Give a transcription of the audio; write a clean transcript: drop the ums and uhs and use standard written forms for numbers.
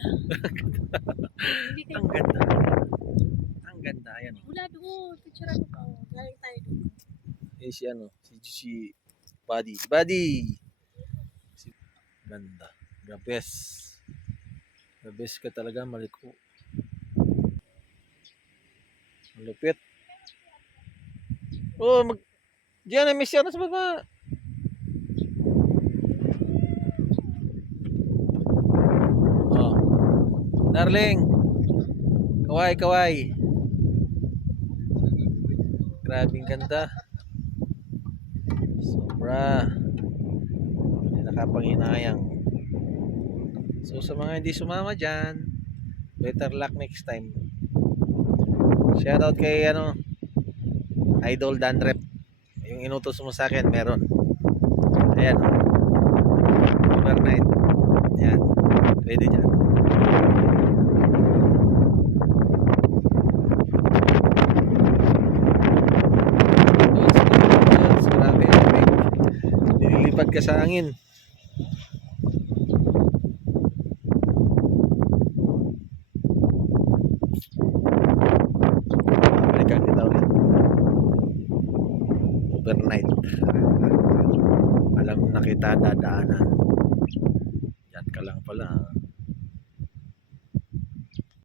ganda. Hindi kayo Ang ganda. Ang ganda. Ayan. wala doon. Picture mo pa. Oh. Galing tayo doon. Eh, si Buddy. Buddy! Ganda. The best. The best ka talaga, maliko. Malupit. Oh, diyan na miss sa baba. Oh. Darling. Kaway, kaway. Grabing ganda. Sobra. Hindi nakapanghinayang. So sa mga hindi sumama dyan, better luck next time. Shoutout kay Idol Danrep. Yung inutos mo sa akin, meron. Ayan. Overnight. Ayan. Pwede dyan. Grabe. Nililipad ka sa hangin. Balikan kita ulit. Overnight. Alam na kita dadaanan. Yan ka lang pala.